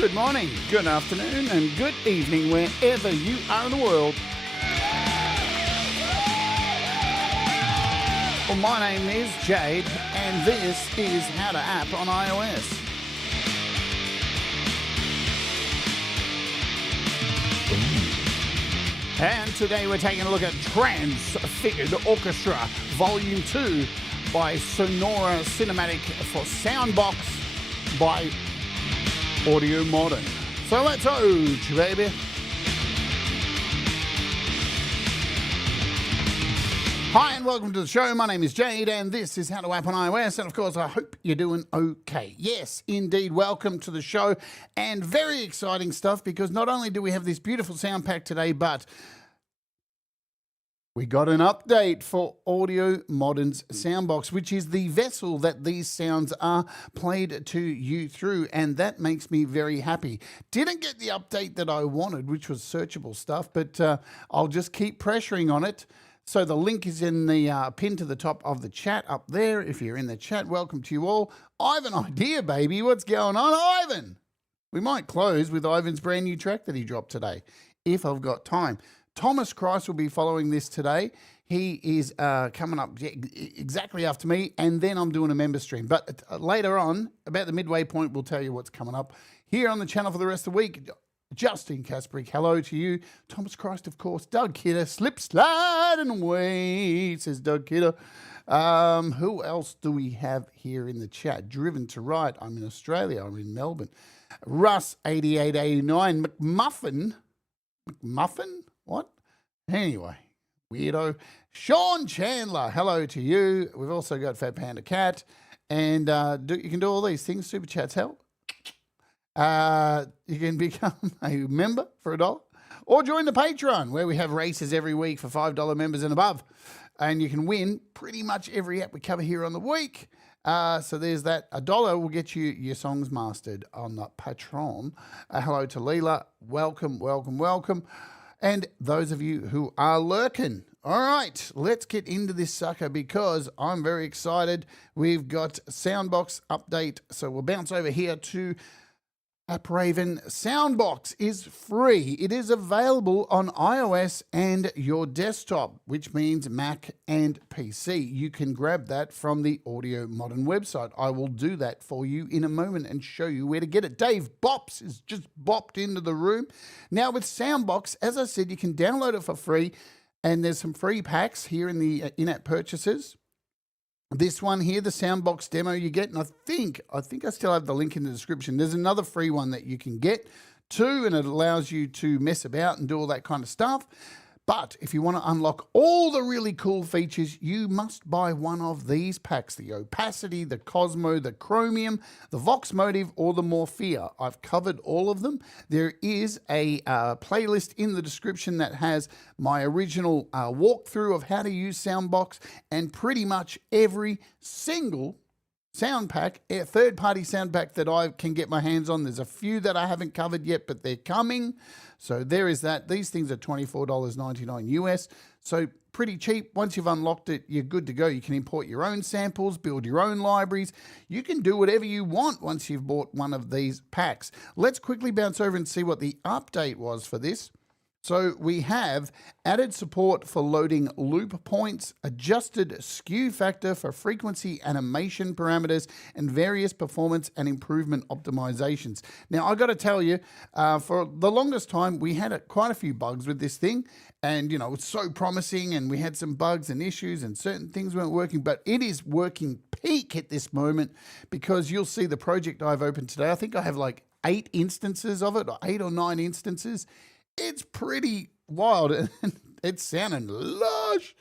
Good morning, good afternoon, and good evening wherever you are in the world. Well, my name is Jade, and this is How to App on iOS. And today we're taking a look at Transfigured Orchestra V2 by Sonora Cinematic for SoundBox by Audio Modern. So let's ouch, baby. Hi and welcome to the show. My name is Jade and this is How to App on iOS, and of course I hope you're doing okay. Yes, indeed, welcome to the show, and very exciting stuff because not only do we have this beautiful sound pack today, but we got an update for Audio Modern's SoundBox, which is the vessel that these sounds are played to you through, and that makes me very happy. Didn't get the update that I wanted, which was searchable stuff, but I'll just keep pressuring on it. So the link is in the pin to the top of the chat up there. If you're in the chat, welcome to you all. Ivan Idea, baby. What's going on, Ivan? We might close with Ivan's brand new track that he dropped today, if I've got time. Thomas Christ will be following this today. He is coming up exactly after me, and then I'm doing a member stream. But later on, about the midway point, we'll tell you what's coming up here on the channel for the rest of the week. Justin Kasprick, hello to you. Thomas Christ, of course. Doug Kidder, slip, slide, and away, says Doug Kidder. Who else do we have here in the chat? Driven to Right, I'm in Australia, I'm in Melbourne. Russ, 8889. McMuffin? What? Anyway, weirdo. Sean Chandler, hello to you. We've also got Fat Panda Cat. And you can do all these things. Super Chats help. You can become a member for $1 or join the Patreon, where we have races every week for $5 members and above, and you can win pretty much every app we cover here on the week. So there's that. $1 will get you your songs mastered on the Patreon. Hello to Leela, welcome, and those of you who are lurking. All right, let's get into this sucker because I'm very excited. We've got SoundBox update, so we'll bounce over here to AppRaven. SoundBox is free. It is available on iOS and your desktop, which means Mac and PC. You can grab that from the Audio Modern website. I will do that for you in a moment and show you where to get it. Dave Bops has just bopped into the room. Now with SoundBox, as I said, you can download it for free, and there's some free packs here in the in-app purchases. This one here, the SoundBox demo you get, and I think I still have the link in the description. There's another free one that you can get too, and it allows you to mess about and do all that kind of stuff. But if you want to unlock all the really cool features, you must buy one of these packs: the Opacity, the Cosmo, the Chromium, the Vox Motive, or the Morphia. I've covered all of them. There is a playlist in the description that has my original walkthrough of how to use SoundBox, and pretty much every single sound pack, a third-party sound pack that I can get my hands on. There's a few that I haven't covered yet, but they're coming. So there is that. These things are $24.99 US. So pretty cheap. Once you've unlocked it, you're good to go. You can import your own samples, build your own libraries. You can do whatever you want once you've bought one of these packs. Let's quickly bounce over and see what the update was for this. So we have added support for loading loop points, adjusted skew factor for frequency animation parameters, and various performance and improvement optimizations. Now, I got to tell you, for the longest time, we had quite a few bugs with this thing, and, you know, it's so promising, and we had some bugs and issues, and certain things weren't working, but it is working peak at this moment, because you'll see the project I've opened today. I think I have like 8 instances of it, or 8 or 9 instances. It's pretty wild, and it's sounding lush.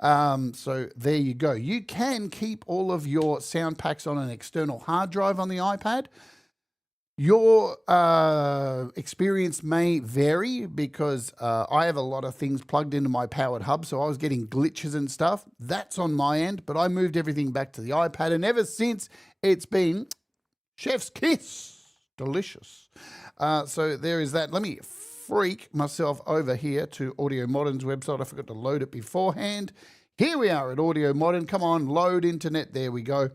So there you go. You can keep all of your sound packs on an external hard drive on the iPad. Your experience may vary because I have a lot of things plugged into my powered hub, so I was getting glitches and stuff. That's on my end, but I moved everything back to the iPad, and ever since, it's been chef's kiss. Delicious. So there is that. Let me freak myself over here to Audio Modern's website. I forgot to load it beforehand. Here we are at Audio Modern. Come on, load internet. There we go.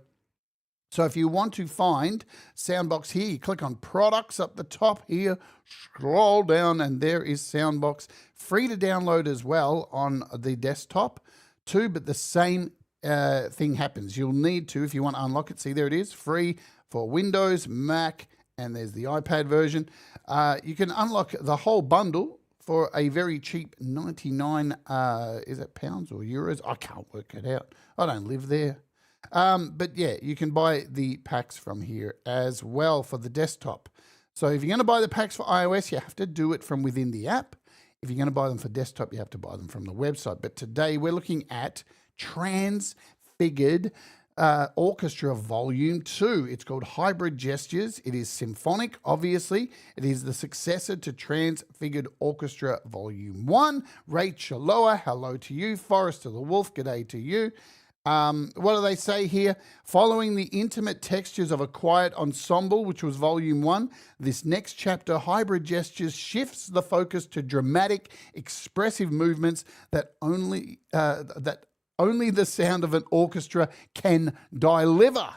So if you want to find SoundBox here, you click on products up the top here, scroll down, and there is SoundBox. Free to download as well on the desktop too, but the same thing happens. You'll need to, if you want to unlock it, see there it is, free for Windows, Mac, and there's the iPad version. You can unlock the whole bundle for a very cheap 99, is it pounds or euros? I can't work it out. I don't live there. But yeah, you can buy the packs from here as well for the desktop. So if you're going to buy the packs for iOS, you have to do it from within the app. If you're going to buy them for desktop, you have to buy them from the website. But today we're looking at Transfigured Orchestra Volume 2. It's called Hybrid Gestures. It is symphonic, obviously. It is the successor to Transfigured Orchestra Volume 1. Rachel Loa, hello to you. Forrester the Wolf, g'day to you. What do they say here? Following the intimate textures of A Quiet Ensemble, which was Volume 1, this next chapter, Hybrid Gestures, shifts the focus to dramatic, expressive movements that only the sound of an orchestra can deliver.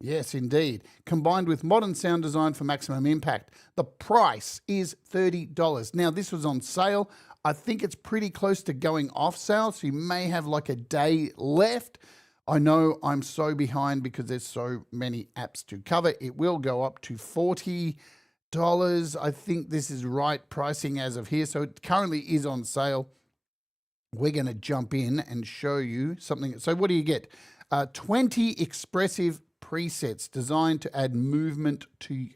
Yes, indeed. Combined with modern sound design for maximum impact. The price is $30. Now, this was on sale. I think it's pretty close to going off sale, so you may have like a day left. I know I'm so behind because there's so many apps to cover. It will go up to $40. I think this is right pricing as of here, so it currently is on sale. We're going to jump in and show you something. So what do you get? 20 expressive presets designed to add movement to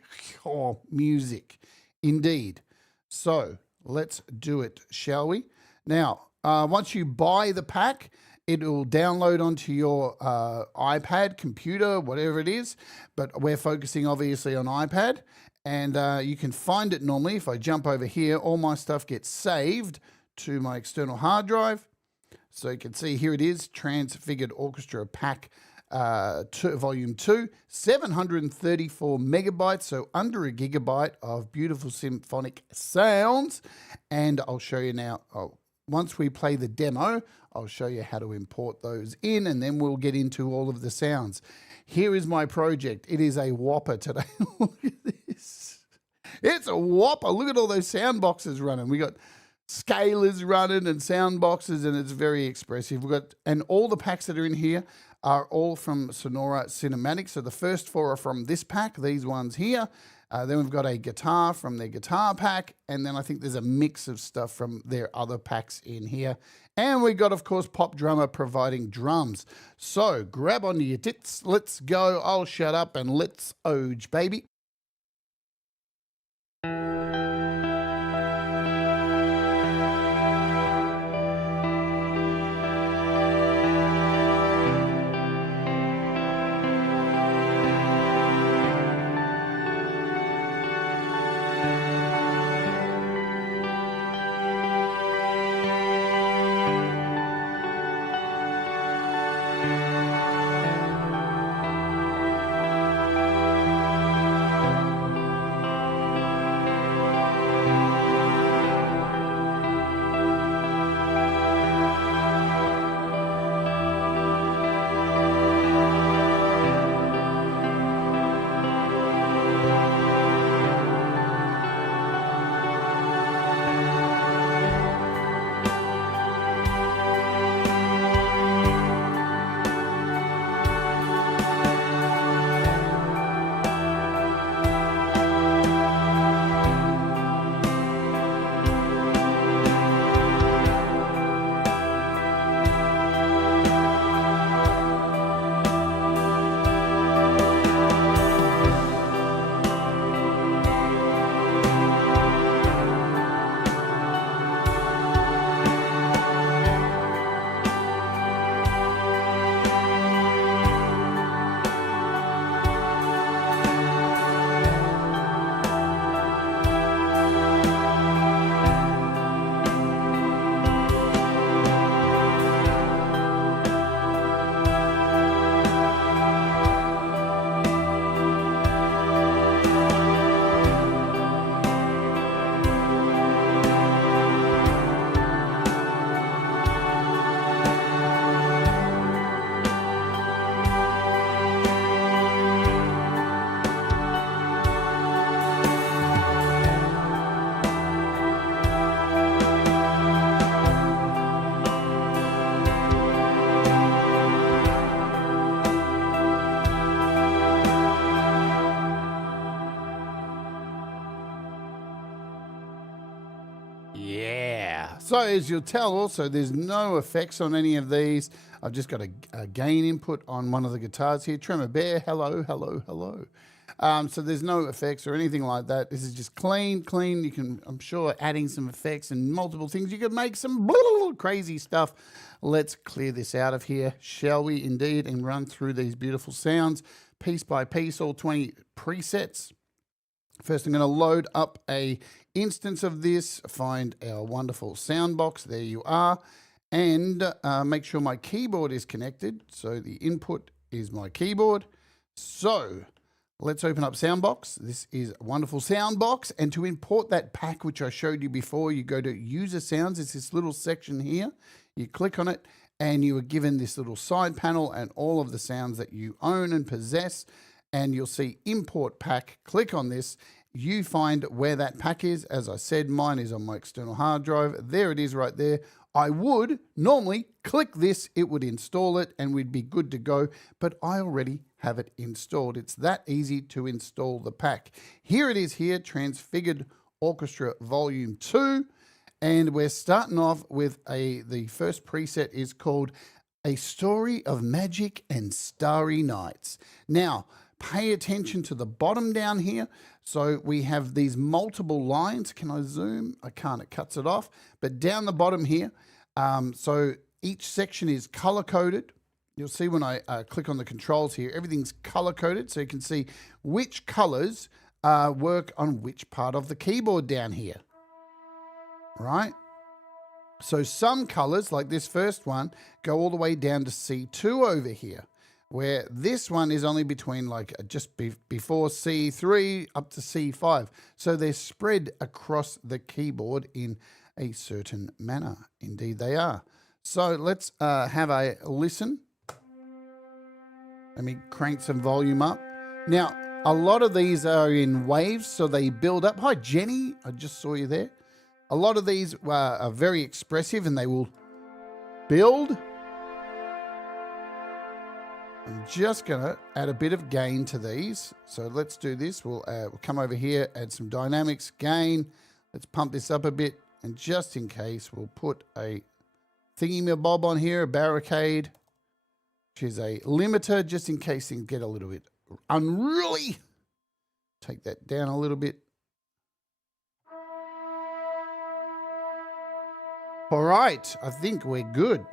your music. Indeed. So let's do it, shall we? Now, once you buy the pack, it will download onto your iPad, computer, whatever it is. But we're focusing obviously on iPad. And you can find it normally. If I jump over here, all my stuff gets saved to my external hard drive. So you can see here it is, Transfigured Orchestra Pack Volume 2, 734 megabytes, so under a gigabyte of beautiful symphonic sounds. And I'll show you now, once we play the demo, I'll show you how to import those in, and then we'll get into all of the sounds. Here is my project. It is a whopper today. Look at this. It's a whopper. Look at all those sound boxes running. We got scalers running and sound boxes, and it's very expressive. We've got, and all the packs that are in here are all from Sonora Cinematic. So the first 4 are from this pack, these ones here. Then we've got a guitar from their guitar pack, and then I think there's a mix of stuff from their other packs in here. And we got, of course, Pop Drummer providing drums. So grab onto your tits, let's go. I'll shut up and let's oge, baby. Yeah. So as you'll tell also, there's no effects on any of these. I've just got a gain input on one of the guitars here. Tremor Bear, hello, hello, hello. So there's no effects or anything like that. This is just clean. You can, I'm sure, adding some effects and multiple things. You can make some crazy stuff. Let's clear this out of here, shall we indeed, and run through these beautiful sounds piece by piece, all 20 presets. First, I'm going to load up a instance of this, find our wonderful SoundBox. There you are. And make sure my keyboard is connected. So the input is my keyboard. So let's open up SoundBox. This is a wonderful SoundBox. And to import that pack, which I showed you before, you go to User Sounds. It's this little section here. You click on it, and you are given this little side panel and all of the sounds that you own and possess. And you'll see Import Pack. Click on this. You find where that pack is. As I said, mine is on my external hard drive. There it is right there. I would normally click this, it would install it, and we'd be good to go, but I already have it installed. It's that easy to install the pack. Here it is here, Transfigured Orchestra Volume 2, and we're starting off with the first preset is called A Story of Magic and Starry Nights. Now, pay attention to the bottom down here. So we have these multiple lines. Can I zoom? I can't, it cuts it off. But down the bottom here, so each section is color-coded. You'll see when I click on the controls here, everything's color-coded, so you can see which colors work on which part of the keyboard down here, right? So some colors, like this first one, go all the way down to C2 over here, where this one is only between before C3 up to C5. So they're spread across the keyboard in a certain manner. Indeed they are. So let's have a listen. Let me crank some volume up. Now, a lot of these are in waves, so they build up. Hi, Jenny. I just saw you there. A lot of these are very expressive and they will build. I'm just going to add a bit of gain to these. So let's do this. We'll come over here, add some dynamics, gain. Let's pump this up a bit. And just in case, we'll put a thingy-mabob on here, a barricade, which is a limiter, just in case things get a little bit unruly. Take that down a little bit. All right, I think we're good.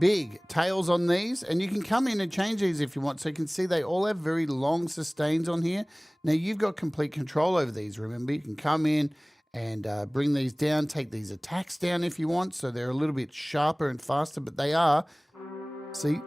Big tails on these, and you can come in and change these if you want. So you can see they all have very long sustains on here. Now you've got complete control over these. Remember, you can come in and bring these down, take these attacks down if you want, so they're a little bit sharper and faster, but they are, see,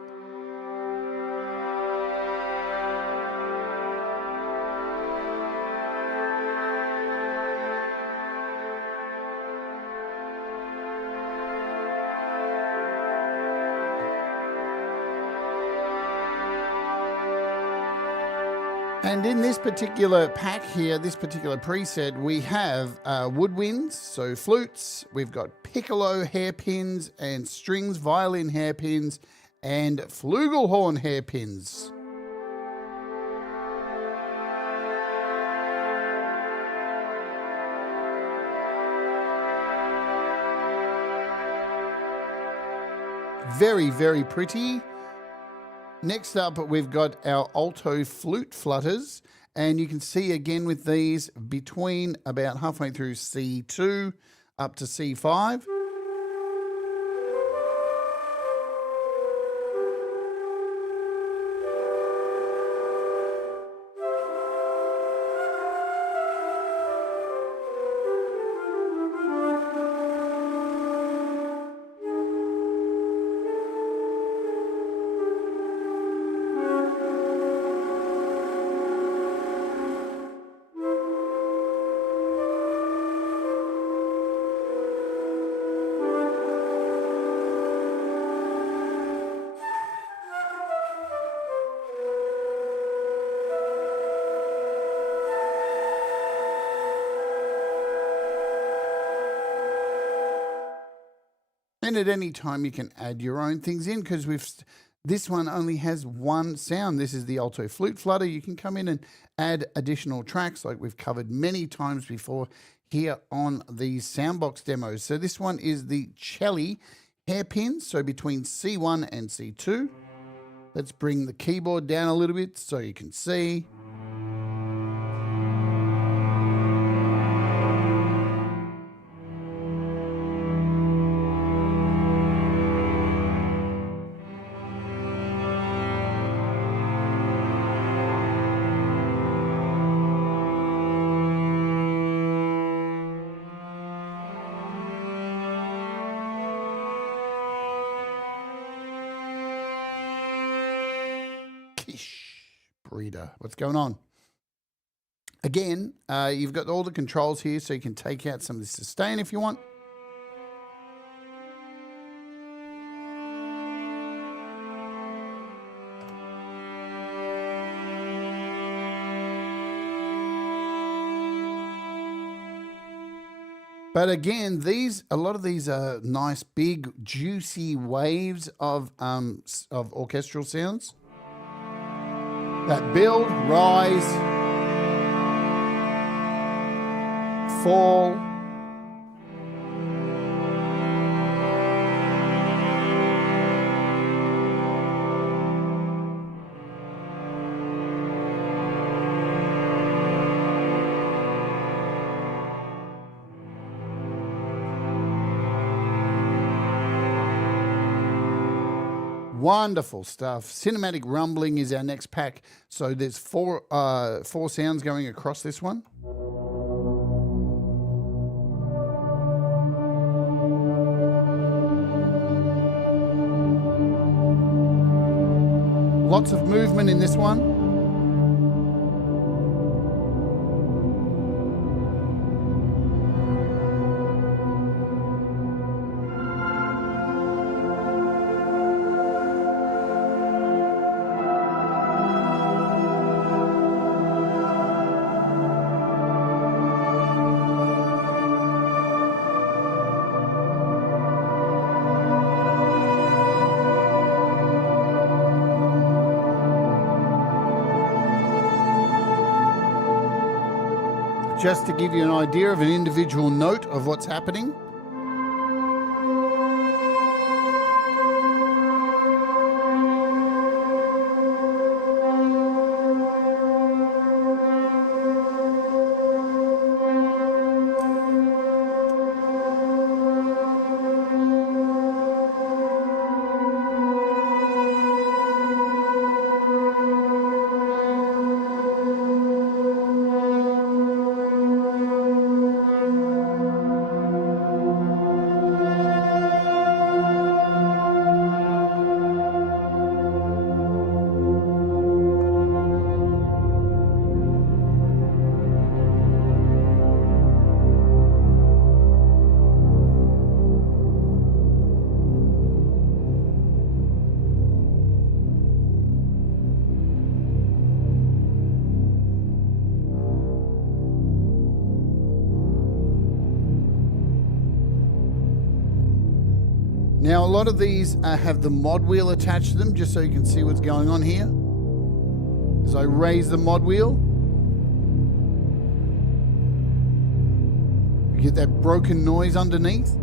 and in this particular pack here, this particular preset, we have woodwinds, so flutes, we've got piccolo hairpins and strings, violin hairpins, and flugelhorn hairpins. Very, very pretty. Next up, we've got our alto flute flutters, and you can see again with these between about halfway through C2 up to C5. And at any time you can add your own things in, because this one only has one sound. This is the alto flute flutter. You can come in and add additional tracks like we've covered many times before here on these SoundBox demos. So this one is the cello hairpin, so between C1 and C2. Let's bring the keyboard down a little bit so you can see. Breeder. What's going on? Again, you've got all the controls here, so you can take out some of the sustain if you want. But again, a lot of these are nice, big, juicy waves of orchestral sounds that build, rise, fall. Wonderful stuff. Cinematic rumbling is our next pack. So there's four sounds going across this one. Lots of movement in this one. Just to give you an idea of an individual note of what's happening. Now, a lot of these have the mod wheel attached to them, just so you can see what's going on here. As I raise the mod wheel, you get that broken noise underneath.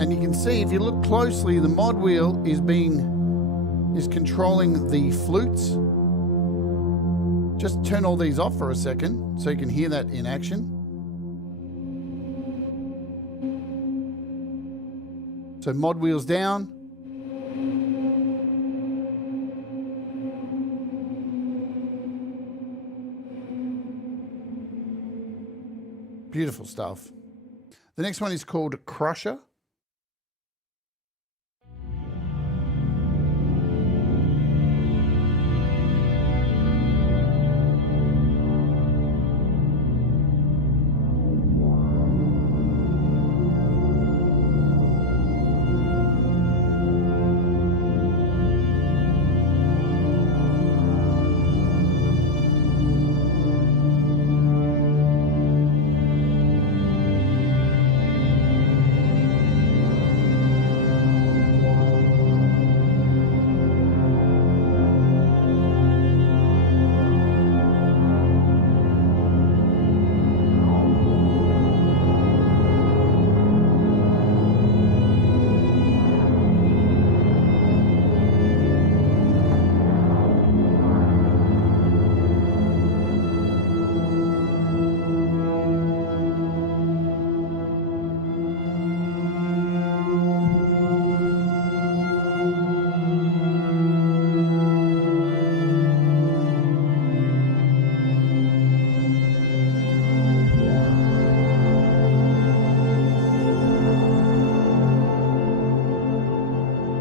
And you can see if you look closely, the mod wheel is controlling the flutes. Just turn all these off for a second so you can hear that in action. So mod wheels down. Beautiful stuff. The next one is called Crusher.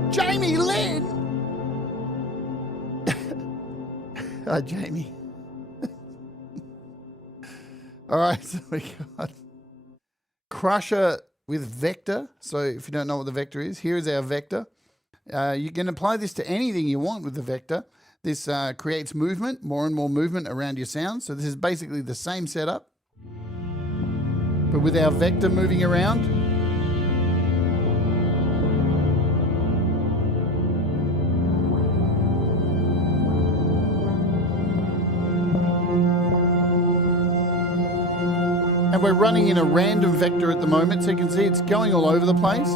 Jamie Lynn! Hi, Jamie. All right, so we got Crusher with Vector. So if you don't know what the Vector is, here is our Vector. You can apply this to anything you want with the Vector. This creates movement, more and more movement around your sound. So this is basically the same setup, but with our Vector moving around. And we're running in a random vector at the moment, so you can see it's going all over the place.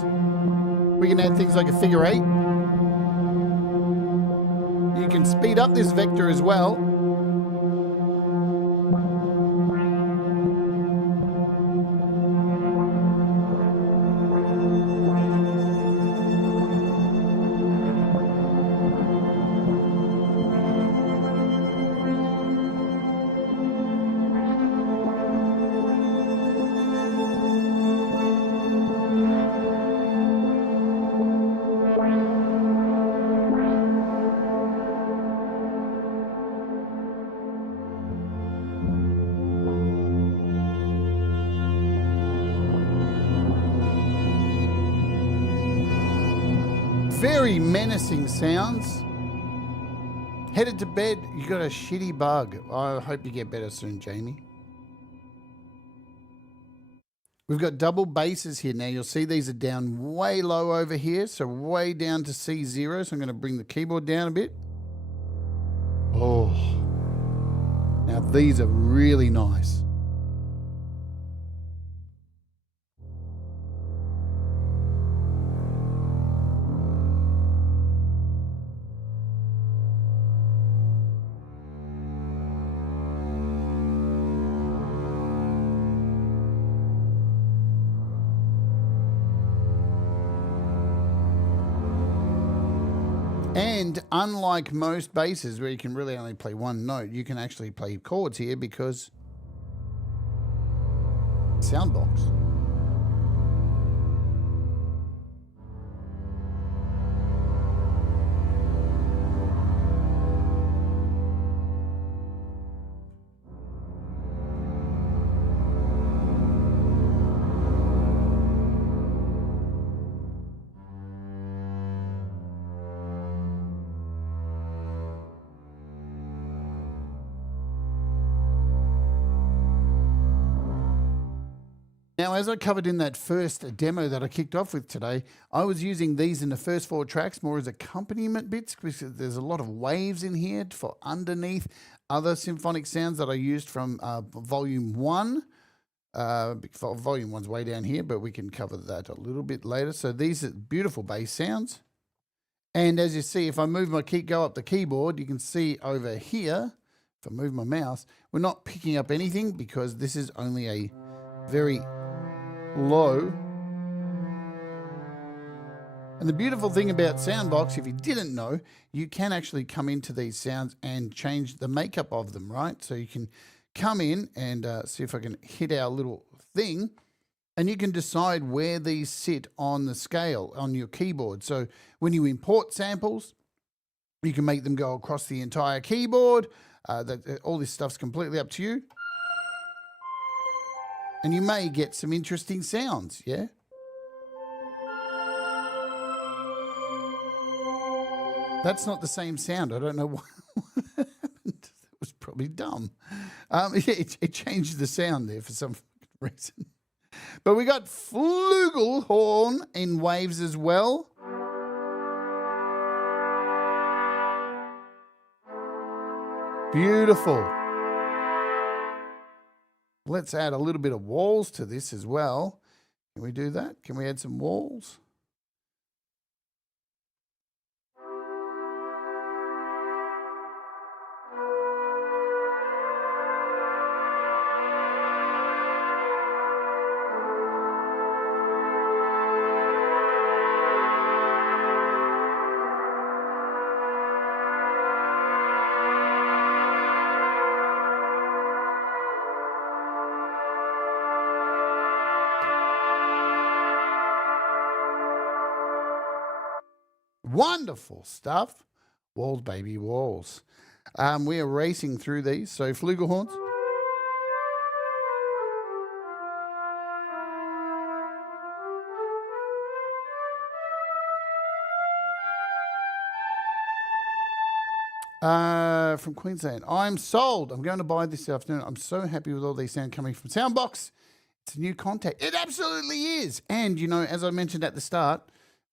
We can add things like a figure 8. You can speed up this vector as well. Very menacing sounds. Headed to bed, you got a shitty bug. I hope you get better soon, Jamie. We've got double basses here now. You'll see these are down way low over here, so way down to C0. So I'm going to bring the keyboard down a bit. Oh, now these are really nice. And unlike most basses where you can really only play one note, you can actually play chords here because SoundBox. Now, as I covered in that first demo that I kicked off with today, I was using these in the first 4 tracks more as accompaniment bits because there's a lot of waves in here for underneath other symphonic sounds that I used from Volume 1. Volume 1's way down here, but we can cover that a little bit later. So these are beautiful bass sounds. And as you see, if I move my go up the keyboard, you can see over here, if I move my mouse, we're not picking up anything because this is only a very low. And the beautiful thing about SoundBox, if you didn't know, you can actually come into these sounds and change the makeup of them, right? So you can come in and see if I can hit our little thing, and you can decide where these sit on the scale on your keyboard. So when you import samples, you can make them go across the entire keyboard. All this stuff's completely up to you. And you may get some interesting sounds, yeah? That's not the same sound. I don't know what happened. That was probably dumb. It changed the sound there for some reason. But we got flugelhorn in waves as well. Beautiful. Let's add a little bit of walls to this as well. Can we do that? Can we add some walls? Wonderful stuff. Walls, baby, walls. We are racing through these. So flugelhorns. From Queensland. I'm sold. I'm going to buy this afternoon. I'm so happy with all these sounds coming from SoundBox. It's a new contact. It absolutely is. And, you know, as I mentioned at the start,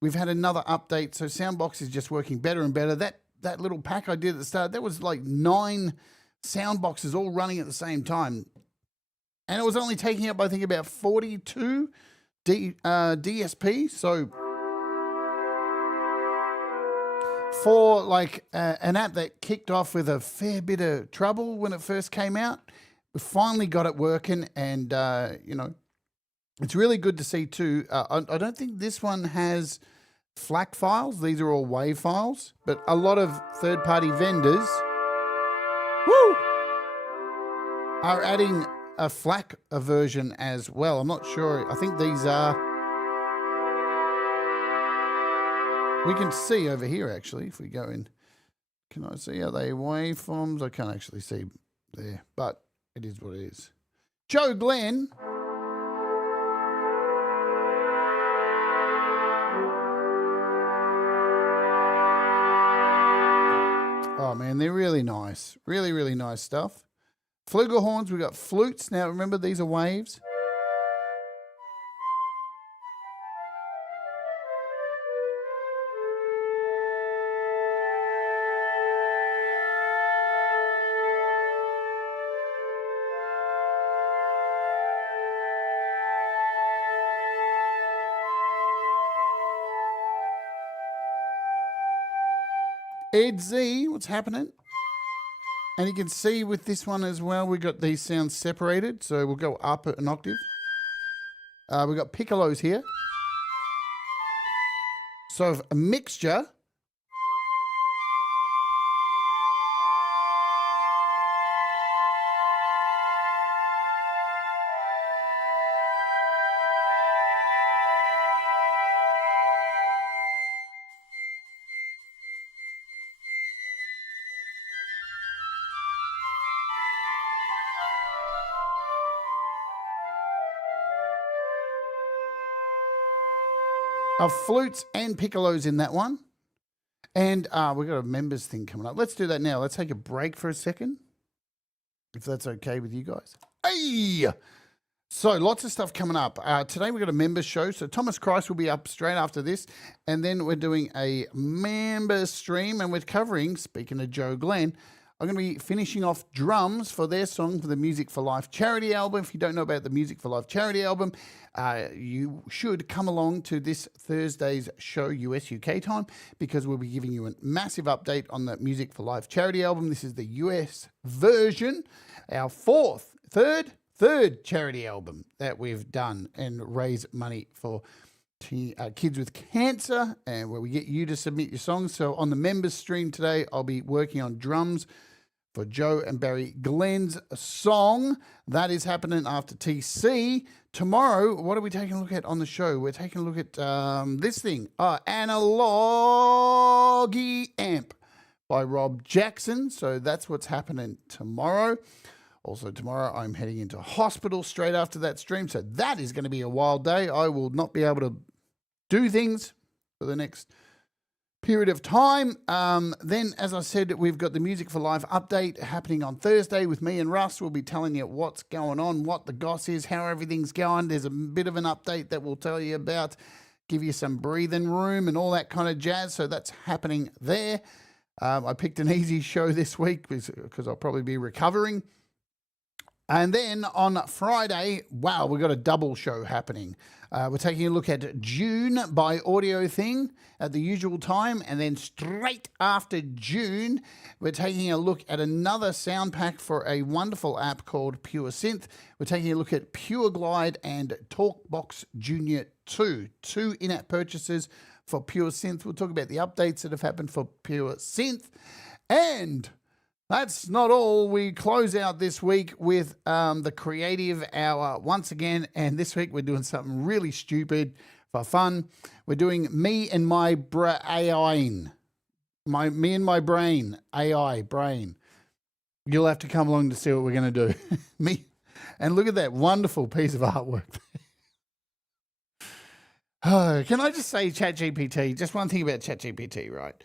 we've had another update. So SoundBox is just working better and better. That little pack I did at the start, that was like 9 SoundBoxes all running at the same time. And it was only taking up, I think, about 42 DSP. So for like an app that kicked off with a fair bit of trouble when it first came out, we finally got it working. And, you know, it's really good to see too. I don't think this one has FLAC files. These are all WAV files. But a lot of third-party vendors are adding a FLAC version as well. I'm not sure. I think these are... We can see over here, actually, if we go in. Can I see? Are they waveforms? I can't actually see there, but it is what it is. Joe Glenn. Oh, man, they're really nice. Really, really nice stuff. Flugelhorns, we've got flutes. Now, remember, these are waves. Ed Z, what's happening? And you can see with this one as well, we got these sounds separated. So we'll go up an octave. We've got piccolos here. So a mixture. Of flutes and piccolos in that one. And we've got a members thing coming up. Let's do that now. Let's take a break for a second, if that's okay with you guys. Hey! So lots of stuff coming up. Today we've got a members show. So Thomas Christ will be up straight after this. And then we're doing a members stream. And we're covering, speaking of Joe Glenn, I'm going to be finishing off drums for their song for the Music for Life charity album. If you don't know about the Music for Life charity album, you should come along to this Thursday's show, US UK time, because we'll be giving you a massive update on the Music for Life charity album. This is the US version, our third charity album that we've done and raise money for kids with cancer, and where we get you to submit your songs. So on the members stream today, I'll be working on drums for Joe and Barry Glenn's song. That is happening after TC. Tomorrow, what are we taking a look at on the show? We're taking a look at this thing, Analog Amp by Rob Jackson. So that's what's happening tomorrow. Also tomorrow, I'm heading into hospital straight after that stream. So that is going to be a wild day. I will not be able to do things for the next period of time. Then, as I said, we've got the Music for Life update happening on Thursday with me and Russ. We'll be telling you what's going on, what the goss is, how everything's going. There's a bit of an update that we'll tell you about, give you some breathing room and all that kind of jazz. So that's happening there. I picked an easy show this week because I'll probably be recovering. And then on Friday, wow, we've got a double show happening. We're taking a look at June by Audio Thing at the usual time. And then straight after June, we're taking a look at another sound pack for a wonderful app called Pure Synth. We're taking a look at Pure Glide and TalkBox Junior 2. Two in-app purchases for Pure Synth. We'll talk about the updates that have happened for Pure Synth. And that's not all. We close out this week with the Creative Hour once again. And this week we're doing something really stupid for fun. We're doing Me and My Brain. Me and My Brain. AI, brain. You'll have to come along to see what we're going to do. Me. And look at that wonderful piece of artwork. Can I just say ChatGPT? Just one thing about ChatGPT, right?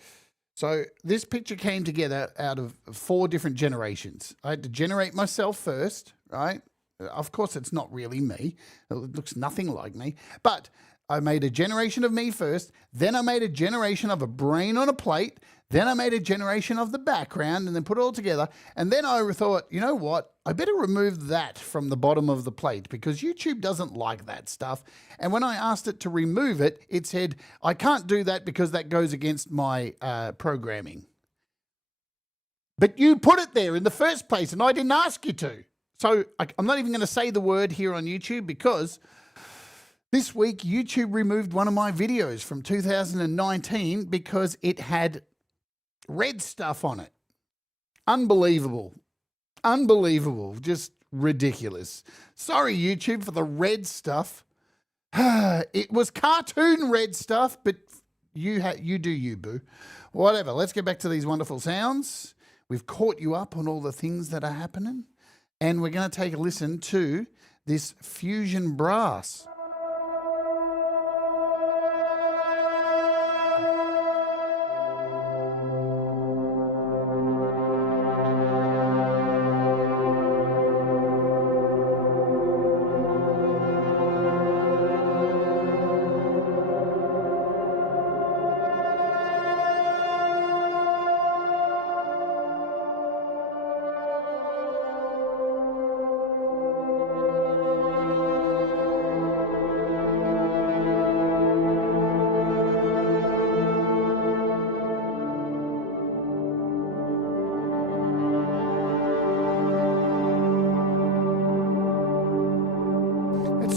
So this picture came together out of 4 different generations. I had to generate myself first, right? Of course, it's not really me. It looks nothing like me. But I made a generation of me first. Then I made a generation of a brain on a plate. Then I made a generation of the background and then put it all together. And then I thought, you know what? I better remove that from the bottom of the plate because YouTube doesn't like that stuff. And when I asked it to remove it, it said, I can't do that because that goes against my programming. But you put it there in the first place and I didn't ask you to. So I'm not even going to say the word here on YouTube because this week YouTube removed one of my videos from 2019 because it had red stuff on it. Unbelievable. Unbelievable. Just ridiculous. Sorry, YouTube, for the red stuff. It was cartoon red stuff, but you do you, boo. Whatever. Let's get back to these wonderful sounds. We've caught you up on all the things that are happening. And we're going to take a listen to this fusion brass.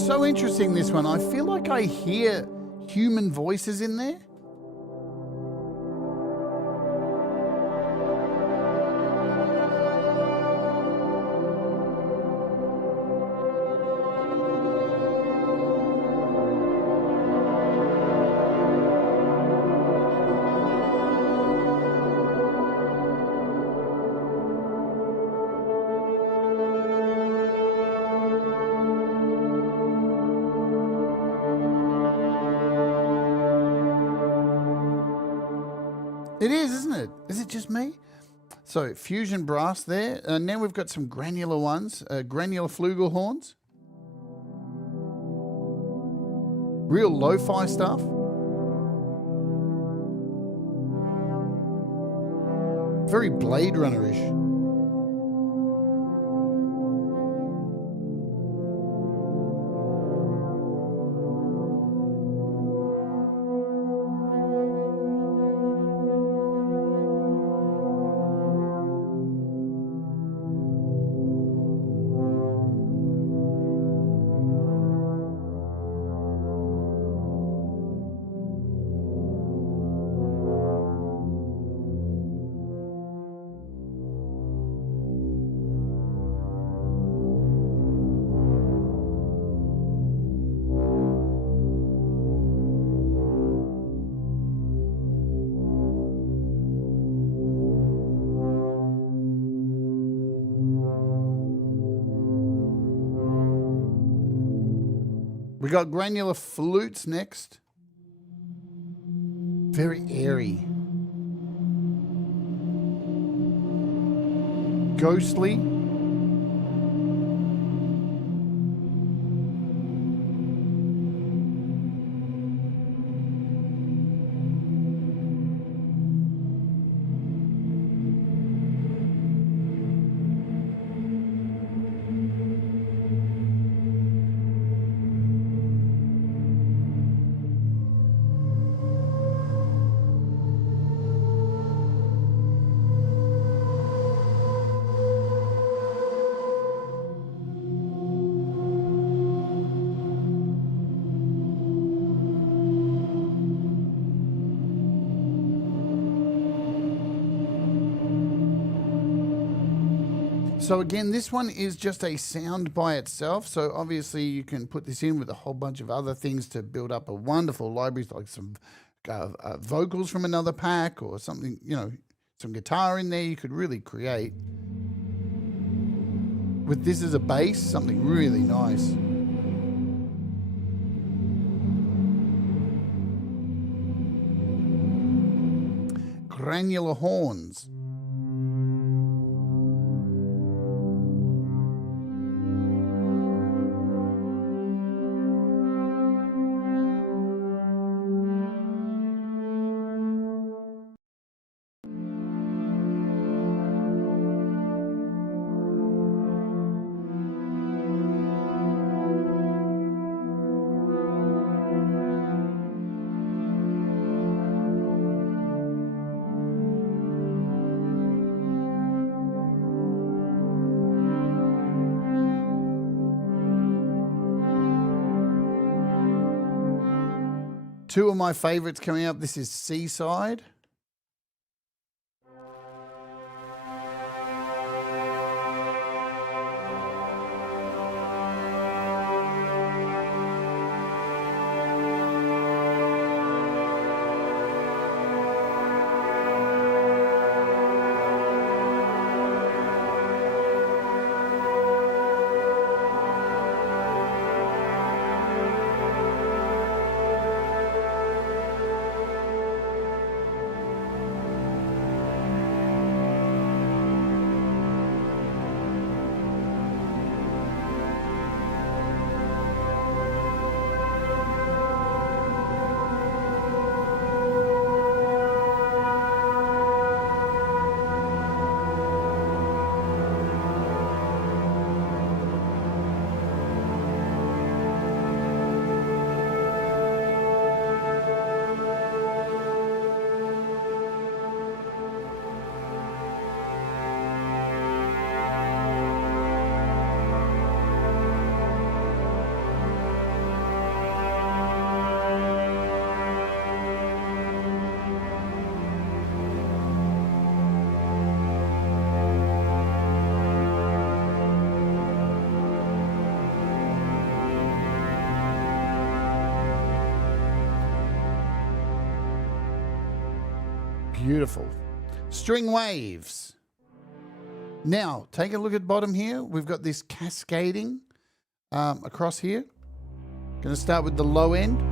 So interesting, this one. I feel like I hear human voices in there. It is, isn't it? Is it just me? So fusion brass there. And now we've got some granular ones, granular flugelhorns. Real lo-fi stuff. Very Blade Runner-ish. We got granular flutes next. Very airy. Ghostly. So again, this one is just a sound by itself. So obviously you can put this in with a whole bunch of other things to build up a wonderful library, like some vocals from another pack or something, you know, some guitar in there. You could really create with this as a bass, something really nice. Granular horns. Two of my favorites coming up. This is Seaside. Beautiful. String waves. Now, take a look at bottom here. We've got this cascading across here. Going to start with the low end.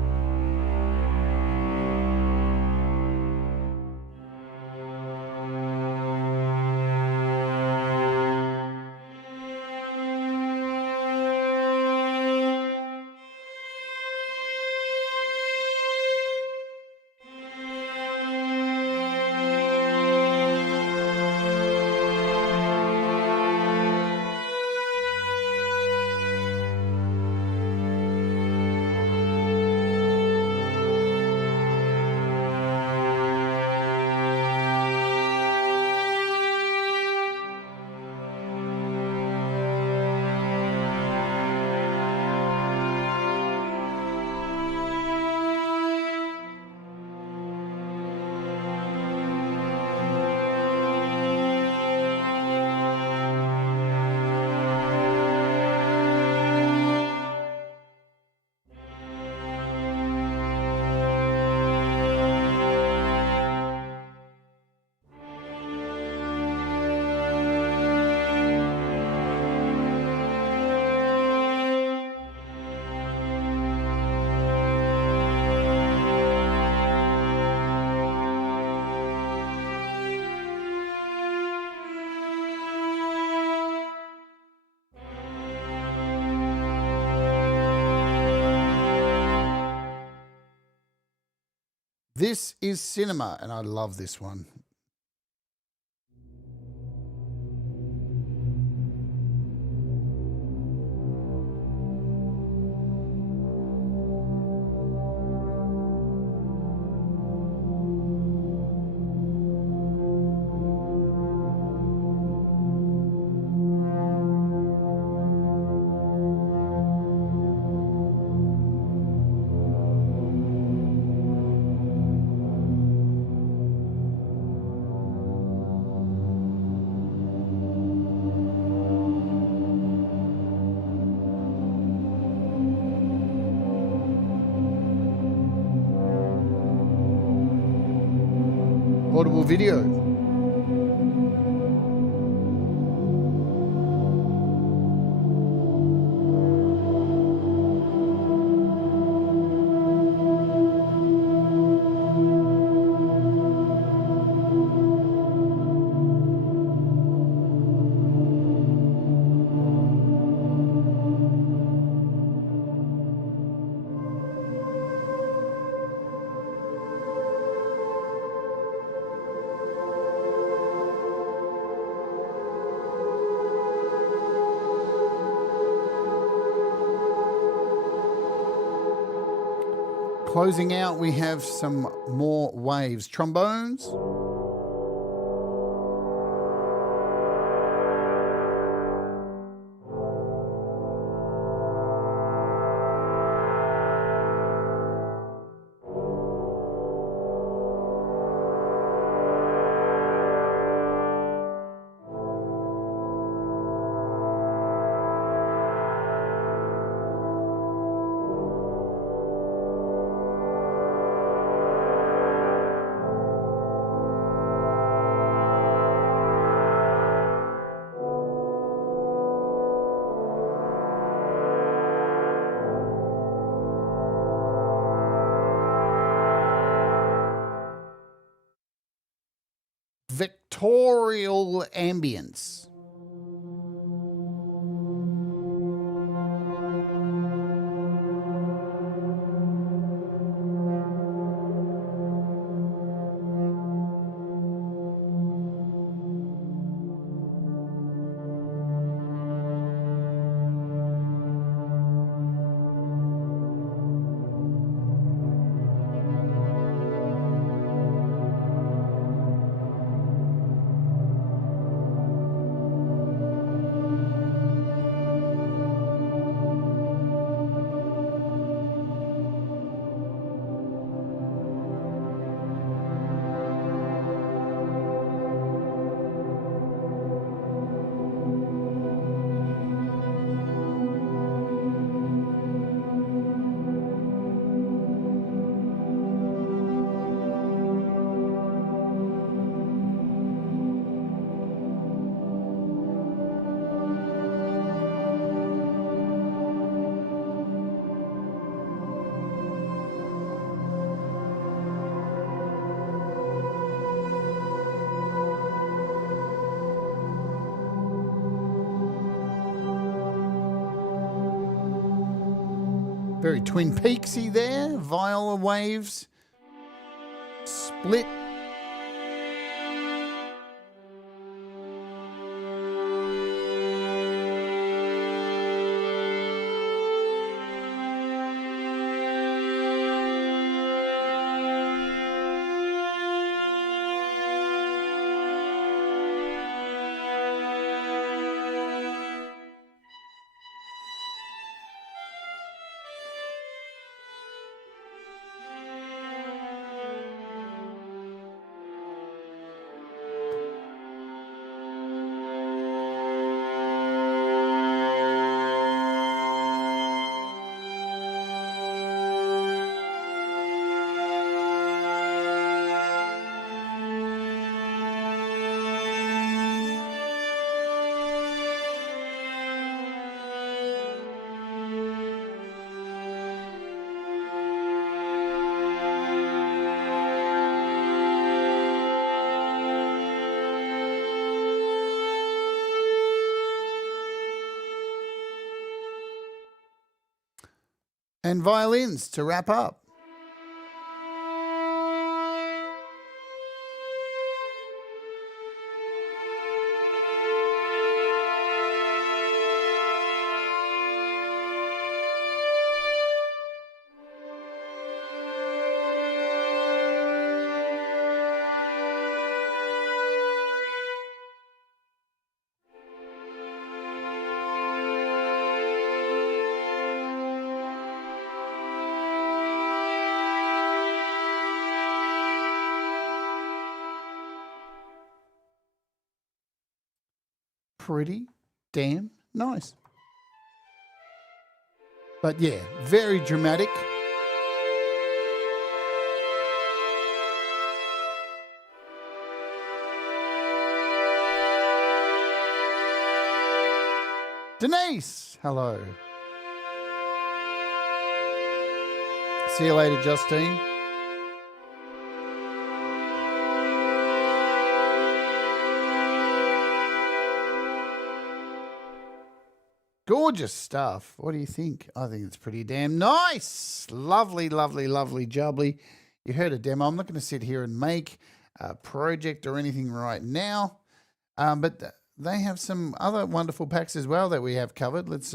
This is Cinema, and I love this one. Audible video. Closing out, we have some more waves. Trombones. Vectorial ambience. Very Twin Peaksy there. Viola waves. Split. And violins to wrap up. pretty damn nice. But yeah, very dramatic. Denise, hello. See you later, Justine. Gorgeous stuff. What do you think? I think it's pretty damn nice. Lovely, lovely, lovely jubbly. You heard a demo. I'm not going to sit here and make a project or anything right now, but they have some other wonderful packs as well that we have covered. Let's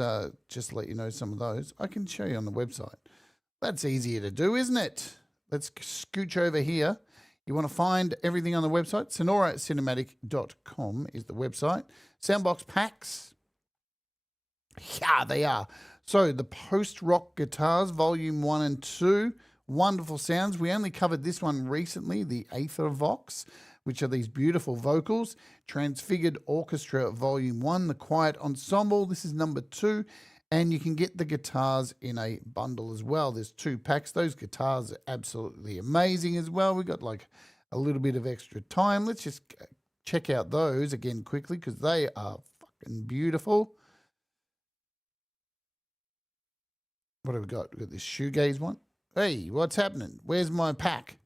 just let you know some of those. I can show you on the website. That's easier to do, isn't it? Let's scooch over here. You want to find everything on the website. sonoracinematic.com is the website. SoundBox packs. Yeah, they are. So the post-rock guitars, volume 1 and 2, wonderful sounds. We only covered this one recently, the Aether Vox, which are these beautiful vocals. Transfigured Orchestra volume 1, the Quiet Ensemble. This is number 2. And you can get the guitars in a bundle as well. There's 2 packs. Those guitars are absolutely amazing as well. We got like a little bit of extra time. Let's just check out those again quickly because they are fucking beautiful. What have we got? We've got this shoegaze one. Hey, what's happening? Where's my pack?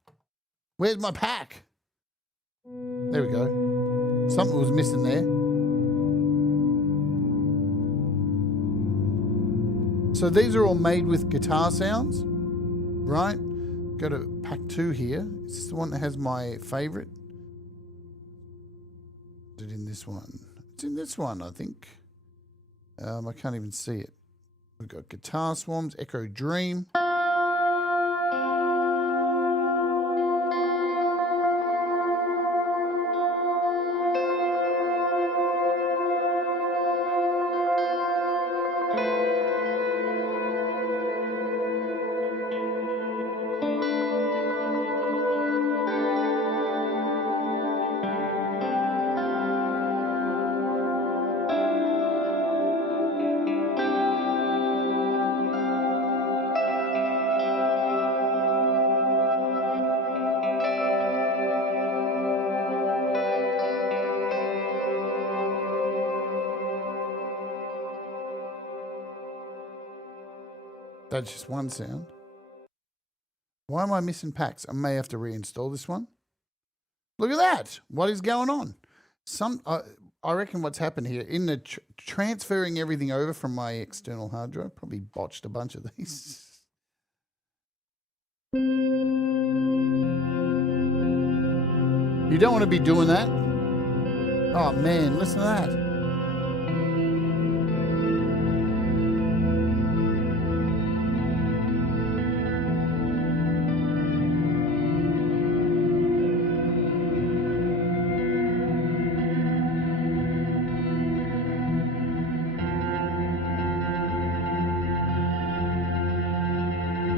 Where's my pack? There we go. Something was missing there. So these are all made with guitar sounds, right? Go to pack 2 here. Is this the one that has my favorite? Is it in this one? It's in this one, I think. I can't even see it. We've got Guitar Swarms, Echo Dream. That's just one sound. Why am I missing packs? I may have to reinstall this one. Look at that. What is going on? I reckon what's happened here, in the transferring everything over from my external hard drive, probably botched a bunch of these. You don't want to be doing that. Oh, man, listen to that.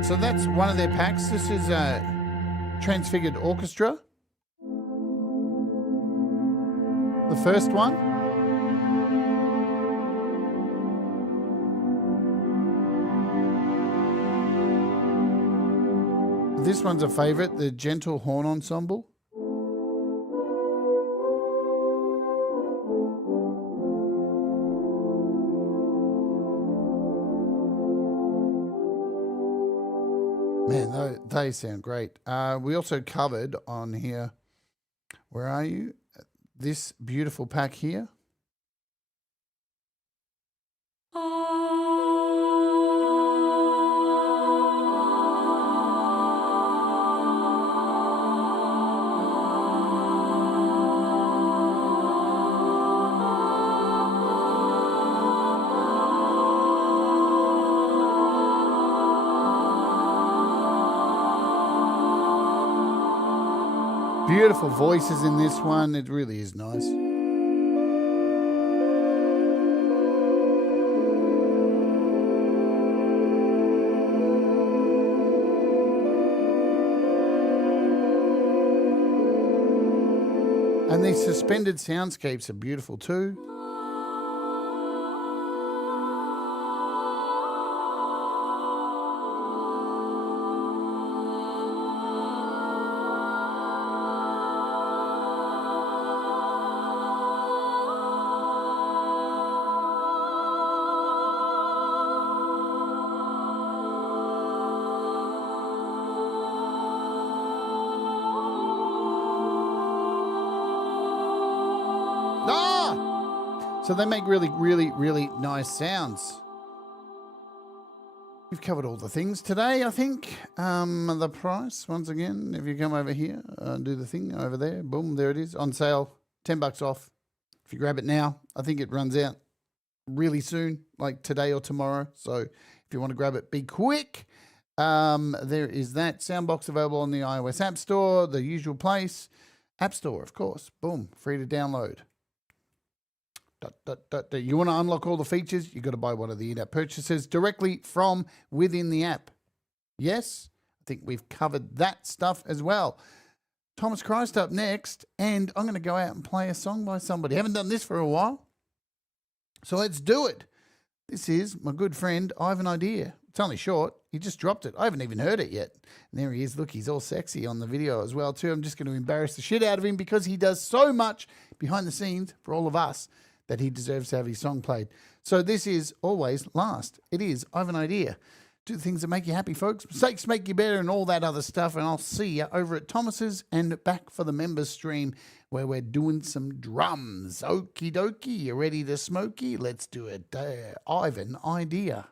So that's one of their packs. This is Transfigured Orchestra. The first one. This one's a favorite, the Gentle Horn Ensemble. Man, they sound great. We also covered on here, where are you? This beautiful pack here. Beautiful voices in this one. It really is nice. And these suspended soundscapes are beautiful too. So they make really, really, really nice sounds. We've covered all the things today, I think. The price, once again, if you come over here and do the thing over there, boom, there it is, on sale, $10 off. If you grab it now, I think it runs out really soon, like today or tomorrow. So if you want to grab it, be quick. There is that. SoundBox available on the iOS App Store, the usual place. App Store, of course. Boom, free to download. You want to unlock all the features, you've got to buy one of the in-app purchases directly from within the app. Yes, I think we've covered that stuff as well. Thomas Christ up next, and I'm going to go out and play a song by somebody. I haven't done this for a while, so let's do it. This is my good friend, I Have an Idea. It's only short. He just dropped it. I haven't even heard it yet. And there he is. Look, he's all sexy on the video as well, too. I'm just going to embarrass the shit out of him because he does so much behind the scenes for all of us that he deserves to have his song played. So this is always last. It is I Have an Idea. Do the things that make you happy, folks. Mistakes make you better and all that other stuff. And I'll see you over at Thomas's and back for the members stream where we're doing some drums. Okie dokie. You ready to smoky? Let's do it. I Have an Idea.